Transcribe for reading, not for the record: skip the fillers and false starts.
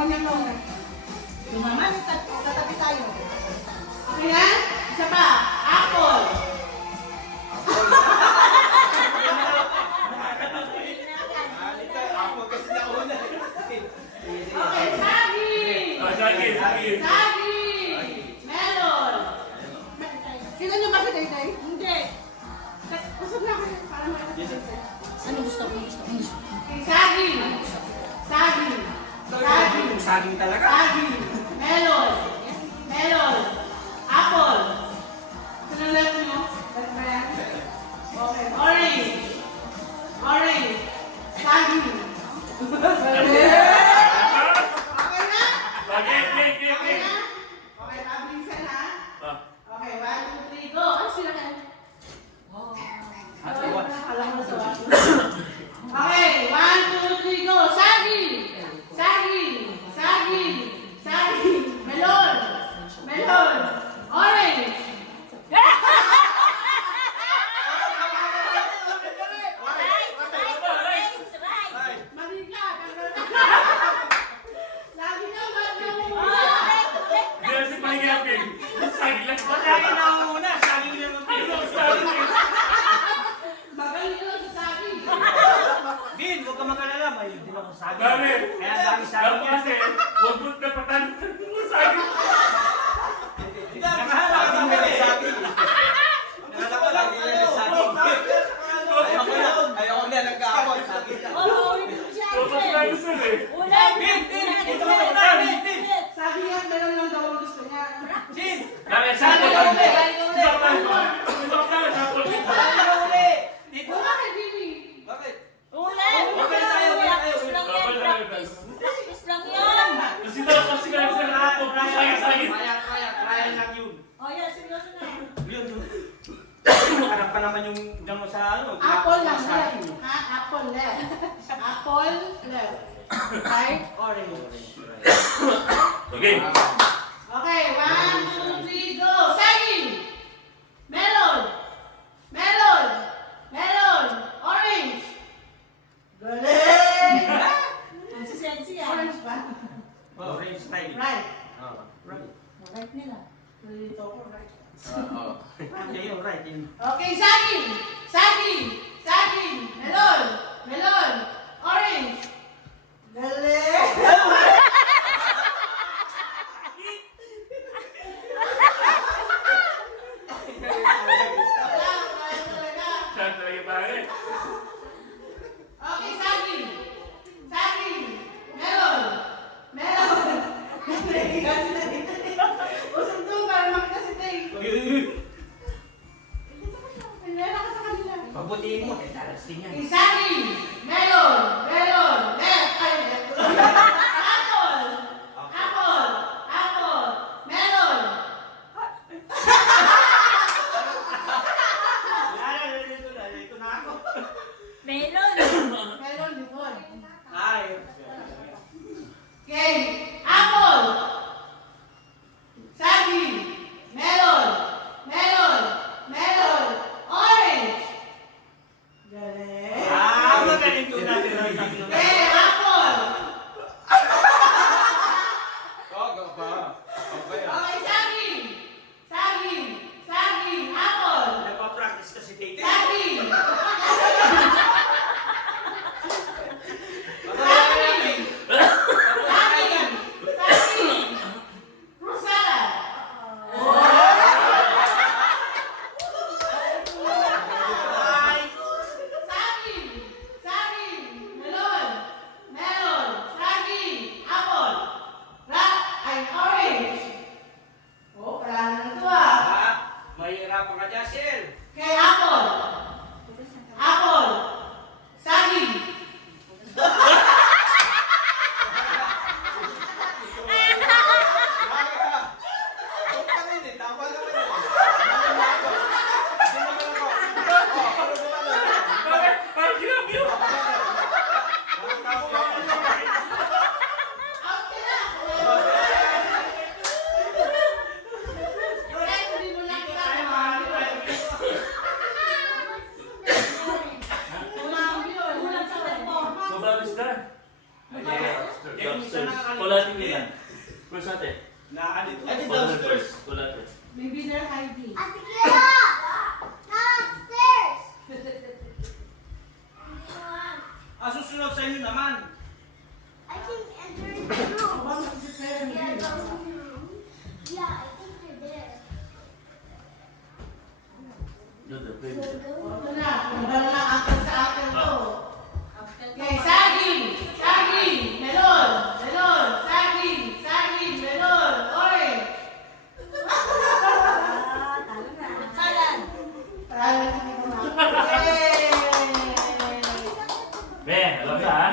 ganyan lang. Tumaman, tatabi tayo. Okay na? Isa pa. Apple. Okay, saging. Saging. Saging. Melon. Kita niyo ba si Tay? Hindi. Usap na kayo para makakasya. Ano gusto mo? Okay, saging. Saging. Saging. Saging talaga. Saging. Melon. Melon. Apple. Sino left nyo? Left ba yan? Okay. Orange. Orange. Saging. Okay na? Okay na? Okay, pabilisan ha? Okay, 1, 2, 3, go! Ano sila kayo? Alam mo sa wato. Okay, 1, 2, 3, go! Saging! Saging! Saging! Saging! Melon! Melon! Orange! Mali ka! Lagi na Saging na ang una. Saging na ang magaling lang sa saging. Bin, huwag ka mag-alala. May din ako saging. Bakit? Kaya dami saging yan. Nakahala ka bang may saging? Nakahala ka lang yung saging. Ayoko na nagkakot. Saging lang. Bin, ito ka na. Bin. Saging at melon lang daw ang gusto niya. Jin. Saging na uli. Dito. Bakit, Jimmy? Bakit? Ulit! Okay tayo, okay tayo. Practice lang yan, practice. Practice lang yan. Kaya lang yun. O yan, seryoso na. Yun. Harap pa naman yung damo sa ano. Apple lang sa left. akin. Ha? Apple left. Apple left. Right? Orange. Okay. Okay, 1, 2, 3, go! Saging! Melon! Melon! Melon! Orange! Galing! Ang sisensi yan. Orange ba? Oh, orange right. Right. Oh, right. Right nila. Nalilito ko, right. Okay, yun, right. Yun. Okay, saging! Saging! Saging! Melon! Melon! Orange! Galing! Okay, saging! Saging! Melon! Melon! Usap doon para makita si Tay. Pinera ka sa kanila. Pabutihin mo, kaya darating yan. Okay, saging! Melon! Melon! Left! Ay, left. Apple! Apple! Apple! Melon! Dito na ako. Melon. Melon, likod. Ay. Okay, apple! Saging! Melon! Melon! Melon! Orange! Galing! Magaling to natin. Okay, apple! Okay. Okay, saging! Saging! Saging! Apple! Nagpa-practice kasi dito. Saging! Saging! Kulate bilan. First ate. Nakalit. Ate Kulate downstairs. first. Kulate. Maybe they're hiding. Ate Kira! Downstairs! Susunod sa inyo naman. I can enter the room. One of the parents. Yeah, go to the room. Yeah, I think they're there. Doon, doon, baby. Ito na. Wala na akin sa akin to. Okay, saging. Saging. Melon. Melon. Saging. Saging. Melon. Orange. Talo na. Salad. Parang hindi ko na. Yay! Ben, alam na ha?